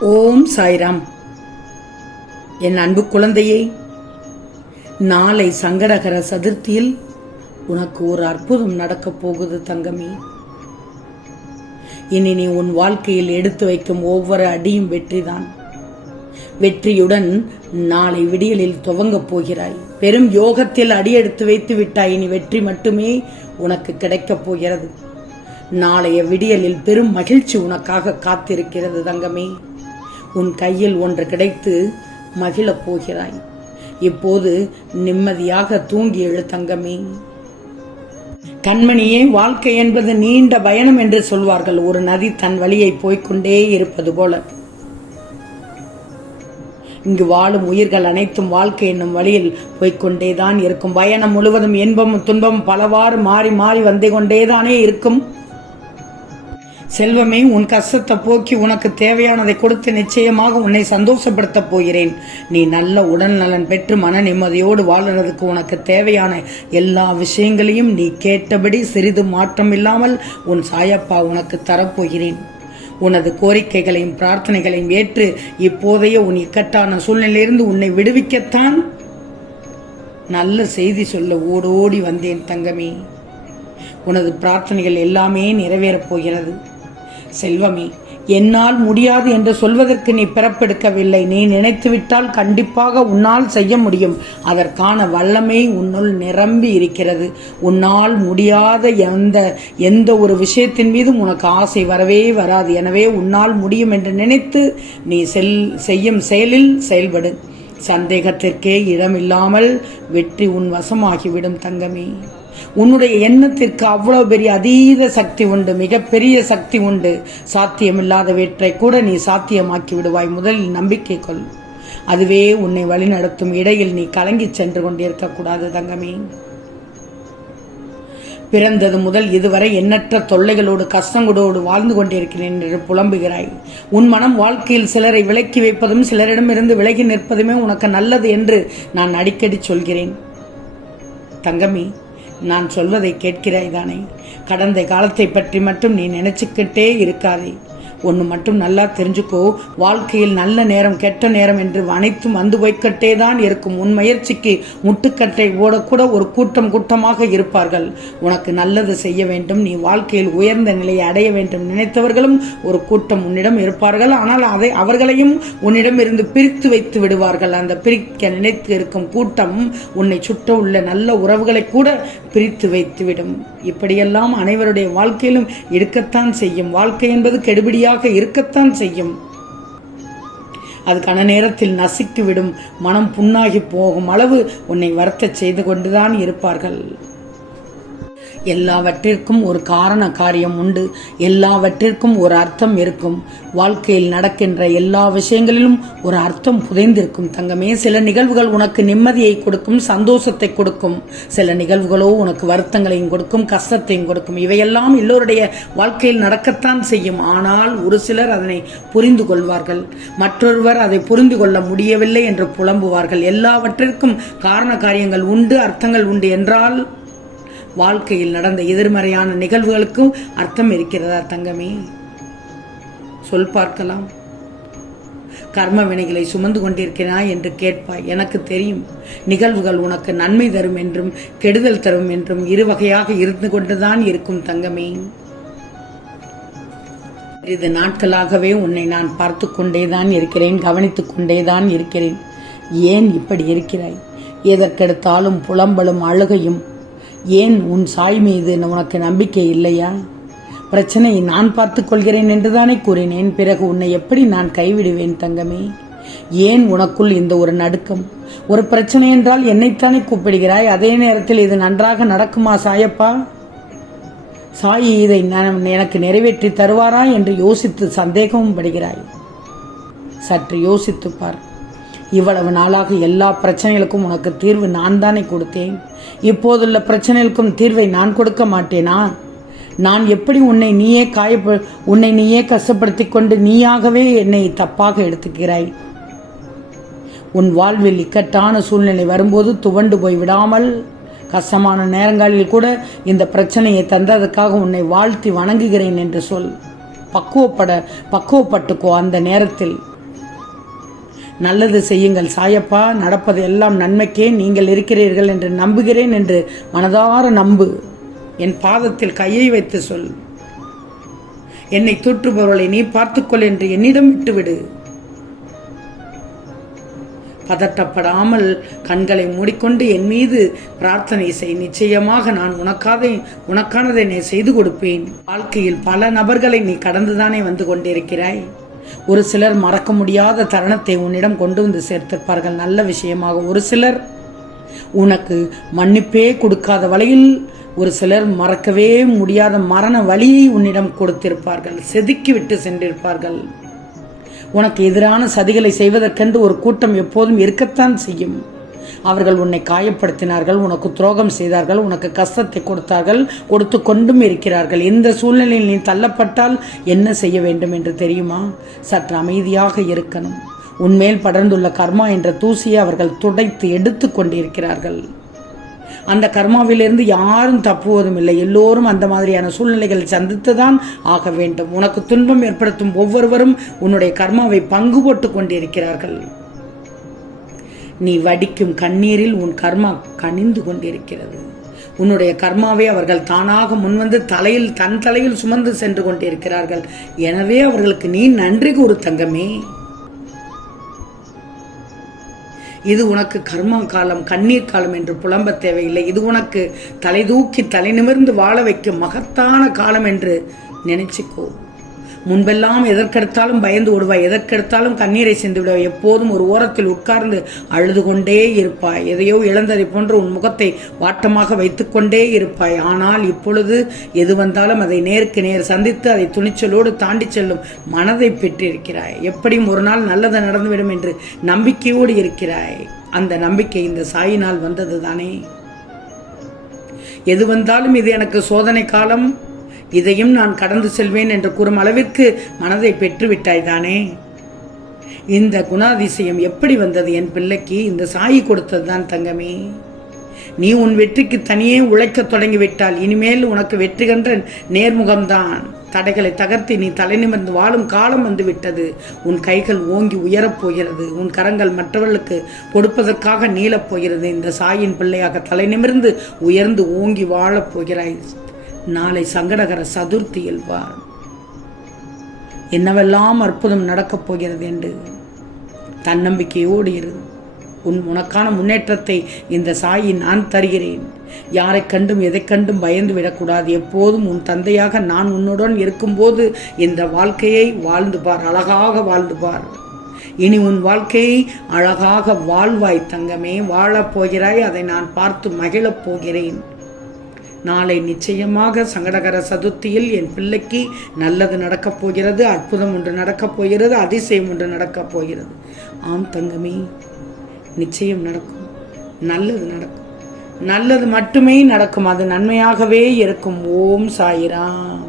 ஓம் சாய்ராம். என் அன்பு குழந்தையே நாளை சங்கடகர சதுர்த்தியில் உனக்கு ஒரு அற்புதம் நடக்கப் போகுது தங்கமே. இனி நீ உன் வாழ்க்கையில் எடுத்து வைக்கும் ஒவ்வொரு அடியும் வெற்றிதான். வெற்றியுடன் நாளை விடியலில் துவங்கப் போகிறாய். பெரும் யோகத்தில் அடியெடுத்து வைத்து விட்டாய். இனி வெற்றி மட்டுமே உனக்கு கிடைக்கப் போகிறது. நாளைய விடியலில் பெரும் மகிழ்ச்சி உனக்காக காத்திருக்கிறது தங்கமே. உன் கையில் ஒன்று கிடைத்து மகிழப் போகிறாய். இப்போது நிம்மதியாக தூங்கி எழு தங்கமே. கண்மணியே வாழ்க்கை என்பது நீண்ட பயணம் என்று சொல்வார்கள். ஒரு நதி தன் வழியை போய்க்கொண்டே இருப்பது போல. இங்கு வாழும் உயிர்கள் அனைத்தும் வாழ்க்கை என்னும் வழியில் போய்க்கொண்டேதான் இருக்கும். பயணம் முழுவதும் இன்பமும் துன்பமும் பலவாறு மாறி மாறி வந்து கொண்டேதானே இருக்கும். செல்வமே உன் கஷ்டத்தை போக்கி உனக்கு தேவையானதை கொடுத்து நிச்சயமாக உன்னை சந்தோஷப்படுத்தப் போகிறேன். நீ நல்ல உடல் நலன் பெற்று மன நிம்மதியோடு வாழறதுக்கு உனக்கு தேவையான எல்லா விஷயங்களையும் நீ கேட்டபடி சிறிது மாற்றம் இல்லாமல் உன் சாயப்பா உனக்கு தரப்போகிறேன். உனது கோரிக்கைகளையும் பிரார்த்தனைகளையும் ஏற்று இப்போதைய உன் இக்கட்டான சூழ்நிலையிலிருந்து உன்னை விடுவிக்கத்தான் நல்ல செய்தி சொல்ல ஓடோடி வந்தேன் தங்கமே. உனது பிரார்த்தனைகள் எல்லாமே நிறைவேறப் போகிறது. செல்வமே என்னால் முடியாது என்று சொல்வதற்கு நீ பிறப்பெடுக்கவில்லை. நீ நினைத்துவிட்டால் கண்டிப்பாக உன்னால் செய்ய முடியும். அதற்கான வல்லமை உன்னுள் நிரம்பி இருக்கிறது. உன்னால் முடியாத எந்த எந்த ஒரு விஷயத்தின் மீதும் உனக்கு ஆசை வரவே வராது. எனவே உன்னால் முடியும் என்று நினைத்து நீ செல் செய்யும் செயலில் செயல்படு. சந்தேகத்திற்கே இடமில்லாமல் வெற்றி உன் வசமாகிவிடும் தங்கமே. உன்னுடைய எண்ணத்திற்கு அவ்வளவு பெரிய அதீத சக்தி உண்டு மிகப்பெரிய சக்தி உண்டு. சாத்தியமில்லாதவற்றை கூட நீ சாத்தியமாக்கி விடுவாய். முதலில் நம்பிக்கை கொள். அதுவே உன்னை வழிநடத்தும் இடையில் நீ கலங்கி சென்று கொண்டிருக்க கூடாது தங்கமே. பிறந்தது முதல் இதுவரை எண்ணற்ற தொல்லைகளோடு கஷ்டங்களோடு வாழ்ந்து கொண்டிருக்கிறேன் என்று புலம்புகிறாய். உன் மனம் வாழ்க்கையில் சிலரை விலக்கி வைப்பதும் சிலரிடமிருந்து விலகி நிற்பதுமே உனக்கு நல்லது என்று நான் அடிக்கடி சொல்கிறேன். தங்கமி நான் சொல்வதை கேட்கிறாய் தானே? கடந்த காலத்தை பற்றி மட்டும் நீ நினைச்சுக்கிட்டே இருக்காதே. ஒன்று மட்டும் நல்லா தெரிஞ்சுக்கோ. வாழ்க்கையில் நல்ல நேரம் கெட்ட நேரம் என்று அனைத்தும் வந்து போய்க்கட்டே தான் இருக்கும். உன் முயற்சிக்கு முட்டுக்கட்டை ஓடக்கூட ஒரு கூட்டம் கூட்டமாக இருப்பார்கள். உனக்கு நல்லது செய்ய வேண்டும். நீ வாழ்க்கையில் உயர்ந்த நிலையை அடைய வேண்டும். நினைத்தவர்களும் ஒரு கூட்டம் உன்னிடம் இருப்பார்கள். ஆனால் அதை அவர்களையும் உன்னிடம் இருந்து பிரித்து வைத்து விடுவார்கள். அந்த பிரிக்க நினைத்து இருக்கும் கூட்டம் உன்னை சுற்ற உள்ள நல்ல உறவுகளை கூட பிரித்து வைத்துவிடும். இப்படியெல்லாம் அனைவருடைய வாழ்க்கையிலும் இருக்கத்தான் செய்யும். வாழ்க்கை என்பது கெடுபிடியாக இருக்கத்தான் செய்யும். அது கன நேரத்தில் நசுக்கிவிடும் மனம் புண்ணாகி போகும் அளவு உன்னை வருத்தச் செய்து கொண்டுதான் இருப்பார்கள். எல்லாவற்றிற்கும் ஒரு காரண காரியம் உண்டு. எல்லாவற்றிற்கும் ஒரு அர்த்தம் இருக்கும். வாழ்க்கையில் நடக்கின்ற எல்லா விஷயங்களிலும் ஒரு அர்த்தம் புதைந்திருக்கும். தங்கமே சில நிகழ்வுகள் உனக்கு நிம்மதியை கொடுக்கும் சந்தோஷத்தை கொடுக்கும். சில நிகழ்வுகளோ உனக்கு வருத்தங்களையும் கொடுக்கும் கஷ்டத்தையும் கொடுக்கும். இவையெல்லாம் எல்லோருடைய வாழ்க்கையில் நடக்கத்தான் செய்யும். ஆனால் ஒரு சிலர் அதனை புரிந்து கொள்வார்கள். மற்றொருவர் அதை புரிந்து கொள்ள முடியவில்லை என்று புலம்புவார்கள். எல்லாவற்றிற்கும் காரண காரியங்கள் உண்டு அர்த்தங்கள் உண்டு என்றால் வாழ்க்கையில் நடந்த எதிர்மறையான நிகழ்வுகளுக்கும் அர்த்தம் இருக்கிறதா தங்கமே? சொல் பார்க்கலாம். கர்ம வினைகளை சுமந்து கொண்டிருக்கிறாய் என்று கேட்பாய். எனக்கு தெரியும் நிகழ்வுகள் உனக்கு நன்மை தரும் என்றும் கெடுதல் தரும் என்றும் இரு வகையாக இருந்து கொண்டுதான் இருக்கும் தங்கமே. இது நாட்களாகவே உன்னை நான் பார்த்து கொண்டேதான் இருக்கிறேன் கவனித்துக் கொண்டேதான் இருக்கிறேன். ஏன் இப்படி இருக்கிறாய்? எதற்கெடுத்தாலும் புலம்பலும் அழுகையும் ஏன் உன் சாய் மீது உனக்கு நம்பிக்கை இல்லையா? பிரச்சனையை நான் பார்த்துக்கொள்கிறேன் என்றுதானே கூறினேன். பிறகு உன்னை எப்படி நான் கைவிடுவேன் தங்கமே? ஏன் உனக்குள் இந்த ஒரு நடுக்கம்? ஒரு பிரச்சனை என்றால் என்னைத்தானே கூப்பிடுகிறாய்? அதே நேரத்தில் இது நன்றாக நடக்குமா சாயப்பா? சாயி இதை நான் எனக்கு நிறைவேற்றி தருவாரா என்று யோசித்து சந்தேகமும் படுகிறாய். சற்று யோசித்துப் பார். இவ்வளவு நாளாக எல்லா பிரச்சனைகளுக்கும் உனக்கு தீர்வு நான் தானே கொடுத்தேன்? இப்போதுள்ள பிரச்சனைகளுக்கும் தீர்வை நான் கொடுக்க மாட்டேனா? நான் எப்படி உன்னை நீயே காயப்ப உன்னை நீயே கஷ்டப்படுத்தி கொண்டு நீயாகவே என்னை தப்பாக எடுத்துக்கிறாய்? உன் வாழ்வில் இக்கட்டான சூழ்நிலை வரும்போது துவண்டு போய் விடாமல் கஷ்டமான நேரங்களில் கூட இந்த பிரச்சனையை தந்ததுக்காக உன்னை வாழ்த்தி வணங்குகிறேன் என்று சொல். பக்குவப்பட பக்குவப்பட்டுக்கோ அந்த நேரத்தில். நல்லது செய்யுங்கள். சாயப்பா நடப்பது எல்லாம் நன்மைக்கே நீங்கள் இருக்கிறீர்கள் என்று நம்புகிறேன் என்று மனதார நம்பு. என் பாதத்தில் கையை வைத்து சொல். என்னை தூற்றுபவர்களை நீ பார்த்துக்கொள் என்று என்னிடம் விட்டுவிடு. பதட்டப்படாமல் கண்களை மூடிக்கொண்டு என் மீது பிரார்த்தனை செய். நிச்சயமாக நான் உனக்காதை உனக்கானதை நான் செய்து கொடுப்பேன். வாழ்க்கையில் பல நபர்களை நீ கடந்துதானே வந்து கொண்டிருக்கிறாய்? ஒரு சிலர் மறக்க முடியாத தருணத்தை உன்னிடம் கொண்டு வந்து சேர்த்திருப்பார்கள். நல்ல விஷயமாக ஒரு சிலர் உனக்கு மன்னிப்பே கொடுக்காத வழியில் ஒரு சிலர் மறக்கவே முடியாத மரண வழியை உன்னிடம் கொடுத்திருப்பார்கள். செதுக்கி விட்டு சென்றிருப்பார்கள். உனக்கு எதிரான சதிகளை செய்வதற்கென்று ஒரு கூட்டம் எப்போதும் இருக்கத்தான் செய்யும். அவர்கள் உன்னை காயப்படுத்தினார்கள் உனக்கு துரோகம் செய்தார்கள் உனக்கு கஷ்டத்தை கொடுத்தார்கள் கொடுத்து கொண்டும் இருக்கிறார்கள். இந்த சூழ்நிலையில் நீ தள்ளப்பட்டால் என்ன செய்ய வேண்டும் என்று தெரியுமா? சற்று அமைதியாக இருக்கணும். உன்மேல் படர்ந்துள்ள கர்மா என்ற தூசியை அவர்கள் துடைத்து எடுத்து கொண்டிருக்கிறார்கள். அந்த கர்மாவிலிருந்து யாரும் தப்புவதும் இல்லை. எல்லோரும் அந்த மாதிரியான சூழ்நிலைகள் சந்தித்து தான் ஆக வேண்டும். உனக்கு துன்பம் ஏற்படுத்தும் ஒவ்வொருவரும் உன்னுடைய கர்மாவை பங்கு போட்டு கொண்டிருக்கிறார்கள். நீ வடிக்கும் கண்ணீரில் உன் கர்மா கனிந்து கொண்டிருக்கிறது. உன்னுடைய கர்மாவை அவர்கள் தானாக முன்வந்து தலையில் தன் தலையில் சுமந்து சென்று கொண்டிருக்கிறார்கள். எனவே அவர்களுக்கு நீ நன்றி கூறு தங்கமே. இது உனக்கு கர்ம காலம் கண்ணீர் காலம் என்று புலம்ப தேவையில்லை. இது உனக்கு தலை தூக்கி தலை நிமிர்ந்து வாழ வைக்கும் மகத்தான காலம் என்று நினைச்சுக்கோ. முன்பெல்லாம் எதற்கெடுத்தாலும் பயந்து ஓடுவாய் எதற்கெடுத்தாலும் கண்ணீரை சிந்து விடுவாய். எப்போதும் ஒரு ஓரத்தில் உட்கார்ந்து அழுது கொண்டே இருப்பாய். எதையோ இழந்ததை போன்று உன் முகத்தை வாட்டமாக வைத்துக்கொண்டே இருப்பாய். ஆனால் இப்பொழுது எது வந்தாலும் அதை நேருக்கு நேர் சந்தித்து அதை துணிச்சலோடு தாண்டி செல்லும் மனதை பெற்றிருக்கிறாய். எப்படியும் ஒரு நாள் நல்லது நடந்துவிடும் என்று நம்பிக்கையோடு இருக்கிறாய். அந்த நம்பிக்கை இந்த சாயினால் வந்தது தானே எது வந்தாலும் இது எனக்கு சோதனை காலம். இதையும் நான் கடந்து செல்வேன் என்று கூறும் அளவிற்கு மனதை பெற்றுவிட்டாய் தானே இந்த குணாதிசயம் எப்படி வந்தது என் பிள்ளைக்கு? இந்த சாயி கொடுத்ததுதான் தங்கமே. நீ உன் வெற்றிக்கு தனியே உழைக்கத் தொடங்கிவிட்டால் இனிமேல் உனக்கு வெற்றி கன்ற நேர்முகம்தான். தடைகளை தகர்த்து நீ தலை நிமிர்ந்து வாழும் காலம் வந்துவிட்டது. உன் கைகள் ஓங்கி உயரப் போகிறது. உன் கரங்கள் மற்றவர்களுக்கு கொடுப்பதற்காக நீளப் போகிறது. இந்த சாயின் பிள்ளையாக தலை நிமிர்ந்து உயர்ந்து ஓங்கி வாழப் போகிறாய். நாளை சங்கடகர சதுர்த்தியில் பார் என்னவெல்லாம் அற்புதம் நடக்கப் போகிறது என்று தன்னம்பிக்கையோடு இரு. உன் உனக்கான முன்னேற்றத்தை இந்த சாயி நான் தருகிறேன். யாரை கண்டும் எதை கண்டும் பயந்து விடக்கூடாது. எப்போதும் உன் தந்தையாக நான் உன்னுடன் இருக்கும்போது இந்த வாழ்க்கையை வாழ்ந்து பார் அழகாக வாழ்ந்து பார். இனி உன் வாழ்க்கையை அழகாக வாழ்வாய் தங்கமே. வாழப் போகிறாய் அதை நான் பார்த்து மகிழப் போகிறேன். நாளை நிச்சயமாக சங்கடகர சதுர்த்தியில் என் பிள்ளைக்கு நல்லது நடக்கப் போகிறது அற்புதம் ஒன்று நடக்கப் போகிறது அதிசயம் ஒன்று நடக்கப் போகிறது. ஆம் தங்கமே நிச்சயம் நடக்கும். நல்லது நடக்கும். நல்லது மட்டுமே நடக்கும். அது நன்மையாகவே இருக்கும். ஓம் சாயிராம்.